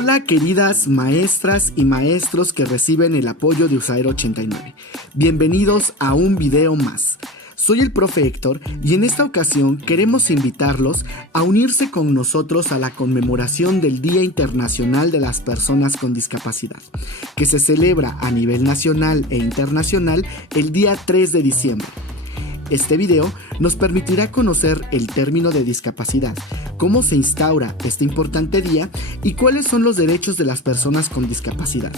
Hola queridas maestras y maestros que reciben el apoyo de USAER 89. Bienvenidos a un video más. Soy el profe Héctor y en esta ocasión queremos invitarlos a unirse con nosotros a la conmemoración del Día Internacional de las Personas con Discapacidad, que se celebra a nivel nacional e internacional el día 3 de diciembre. Este video nos permitirá conocer el término de discapacidad, cómo se instaura este importante día y cuáles son los derechos de las personas con discapacidad.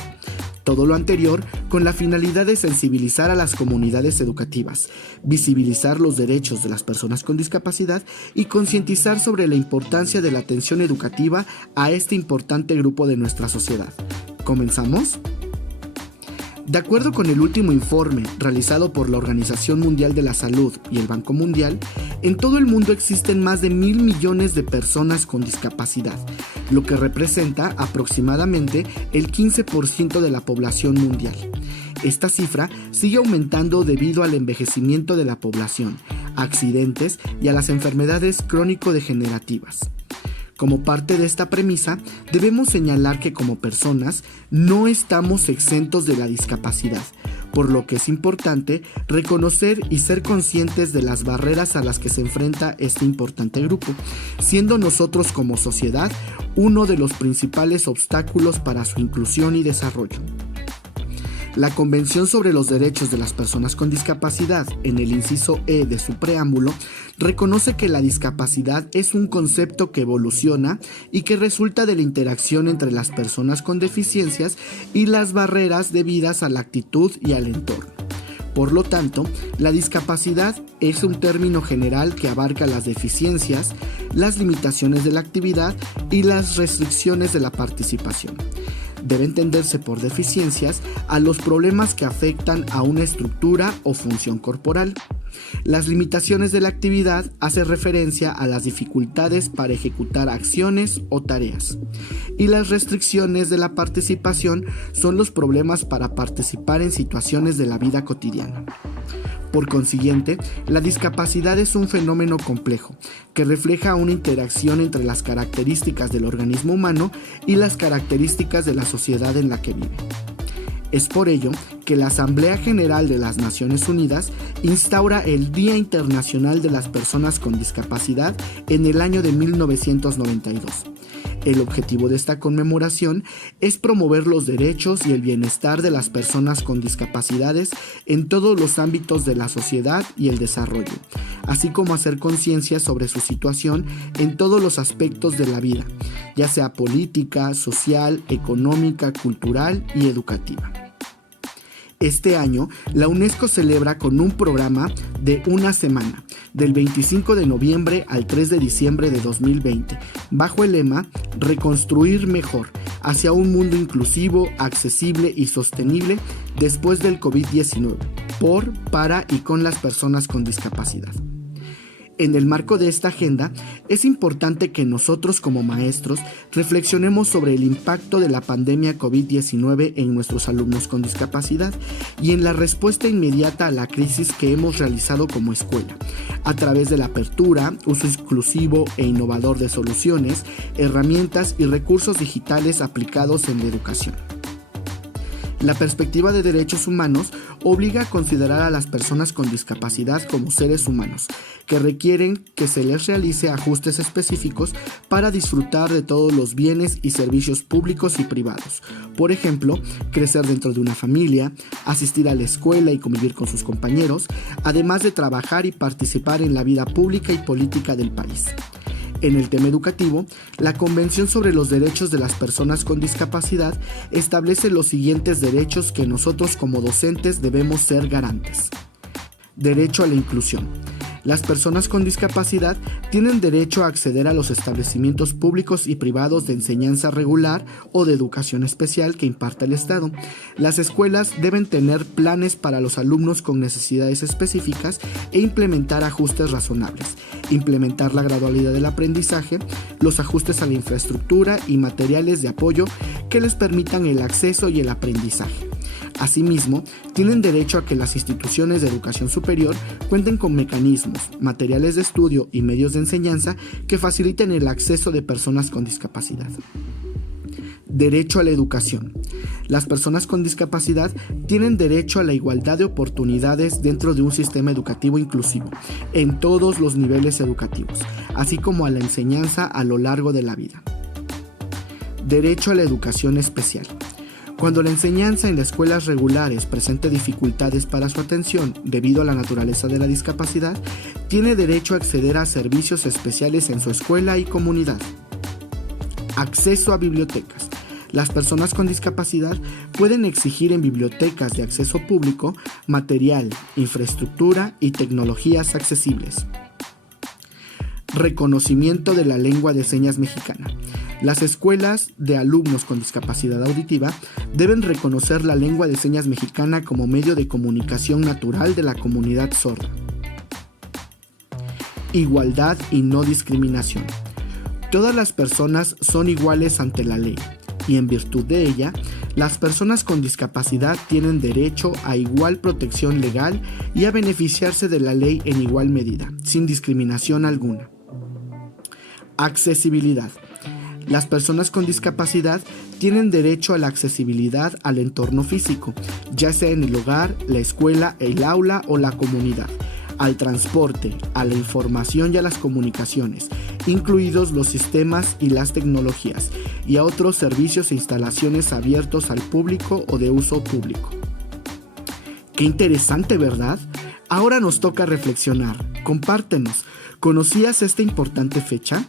Todo lo anterior con la finalidad de sensibilizar a las comunidades educativas, visibilizar los derechos de las personas con discapacidad y concientizar sobre la importancia de la atención educativa a este importante grupo de nuestra sociedad. ¿Comenzamos? De acuerdo con el último informe realizado por la Organización Mundial de la Salud y el Banco Mundial, en todo el mundo existen más de 1.000 millones de personas con discapacidad, lo que representa aproximadamente el 15% de la población mundial. Esta cifra sigue aumentando debido al envejecimiento de la población, a accidentes y a las enfermedades crónico-degenerativas. Como parte de esta premisa, debemos señalar que como personas no estamos exentos de la discapacidad, por lo que es importante reconocer y ser conscientes de las barreras a las que se enfrenta este importante grupo, siendo nosotros como sociedad uno de los principales obstáculos para su inclusión y desarrollo. La Convención sobre los Derechos de las Personas con Discapacidad, en el inciso E de su preámbulo, reconoce que la discapacidad es un concepto que evoluciona y que resulta de la interacción entre las personas con deficiencias y las barreras debidas a la actitud y al entorno. Por lo tanto, la discapacidad es un término general que abarca las deficiencias, las limitaciones de la actividad y las restricciones de la participación. Debe entenderse por deficiencias a los problemas que afectan a una estructura o función corporal. Las limitaciones de la actividad hacen referencia a las dificultades para ejecutar acciones o tareas. Y las restricciones de la participación son los problemas para participar en situaciones de la vida cotidiana. Por consiguiente, la discapacidad es un fenómeno complejo que refleja una interacción entre las características del organismo humano y las características de la sociedad en la que vive. Es por ello que la Asamblea General de las Naciones Unidas instaura el Día Internacional de las Personas con Discapacidad en el año de 1992. El objetivo de esta conmemoración es promover los derechos y el bienestar de las personas con discapacidades en todos los ámbitos de la sociedad y el desarrollo, así como hacer conciencia sobre su situación en todos los aspectos de la vida, ya sea política, social, económica, cultural y educativa. Este año, la UNESCO celebra con un programa de una semana, del 25 de noviembre al 3 de diciembre de 2020, bajo el lema Reconstruir mejor, hacia un mundo inclusivo, accesible y sostenible después del COVID-19, por, para y con las personas con discapacidad. En el marco de esta agenda, es importante que nosotros como maestros reflexionemos sobre el impacto de la pandemia COVID-19 en nuestros alumnos con discapacidad y en la respuesta inmediata a la crisis que hemos realizado como escuela, a través de la apertura, uso exclusivo e innovador de soluciones, herramientas y recursos digitales aplicados en la educación. La perspectiva de derechos humanos obliga a considerar a las personas con discapacidad como seres humanos, que requieren que se les realice ajustes específicos para disfrutar de todos los bienes y servicios públicos y privados. Por ejemplo, crecer dentro de una familia, asistir a la escuela y convivir con sus compañeros, además de trabajar y participar en la vida pública y política del país. En el tema educativo, la Convención sobre los Derechos de las Personas con Discapacidad establece los siguientes derechos que nosotros como docentes debemos ser garantes. Derecho a la inclusión. Las personas con discapacidad tienen derecho a acceder a los establecimientos públicos y privados de enseñanza regular o de educación especial que imparta el Estado. Las escuelas deben tener planes para los alumnos con necesidades específicas e implementar ajustes razonables, implementar la gradualidad del aprendizaje, los ajustes a la infraestructura y materiales de apoyo que les permitan el acceso y el aprendizaje. Asimismo, tienen derecho a que las instituciones de educación superior cuenten con mecanismos, materiales de estudio y medios de enseñanza que faciliten el acceso de personas con discapacidad. Derecho a la educación. Las personas con discapacidad tienen derecho a la igualdad de oportunidades dentro de un sistema educativo inclusivo, en todos los niveles educativos, así como a la enseñanza a lo largo de la vida. Derecho a la educación especial. Cuando la enseñanza en las escuelas regulares presente dificultades para su atención debido a la naturaleza de la discapacidad, tiene derecho a acceder a servicios especiales en su escuela y comunidad. Acceso a bibliotecas. Las personas con discapacidad pueden exigir en bibliotecas de acceso público material, infraestructura y tecnologías accesibles. Reconocimiento de la lengua de señas mexicana. Las escuelas de alumnos con discapacidad auditiva deben reconocer la lengua de señas mexicana como medio de comunicación natural de la comunidad sorda. Igualdad y no discriminación. Todas las personas son iguales ante la ley y en virtud de ella, las personas con discapacidad tienen derecho a igual protección legal y a beneficiarse de la ley en igual medida, sin discriminación alguna. Accesibilidad. Las personas con discapacidad tienen derecho a la accesibilidad al entorno físico, ya sea en el hogar, la escuela, el aula o la comunidad, al transporte, a la información y a las comunicaciones, incluidos los sistemas y las tecnologías, y a otros servicios e instalaciones abiertos al público o de uso público. Qué interesante, ¿verdad? Ahora nos toca reflexionar. Compártenos. ¿Conocías esta importante fecha?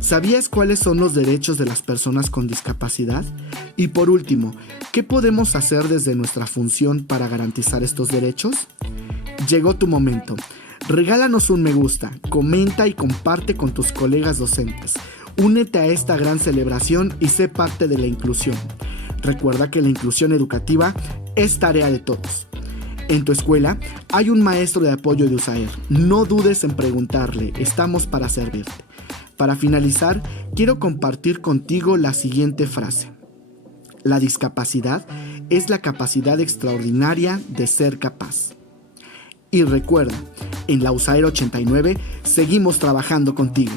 ¿Sabías cuáles son los derechos de las personas con discapacidad? Y por último, ¿qué podemos hacer desde nuestra función para garantizar estos derechos? Llegó tu momento. Regálanos un me gusta, comenta y comparte con tus colegas docentes. Únete a esta gran celebración y sé parte de la inclusión. Recuerda que la inclusión educativa es tarea de todos. En tu escuela hay un maestro de apoyo de USAER. No dudes en preguntarle, estamos para servirte. Para finalizar, quiero compartir contigo la siguiente frase. La discapacidad es la capacidad extraordinaria de ser capaz. Y recuerda, en la USAER 89 seguimos trabajando contigo.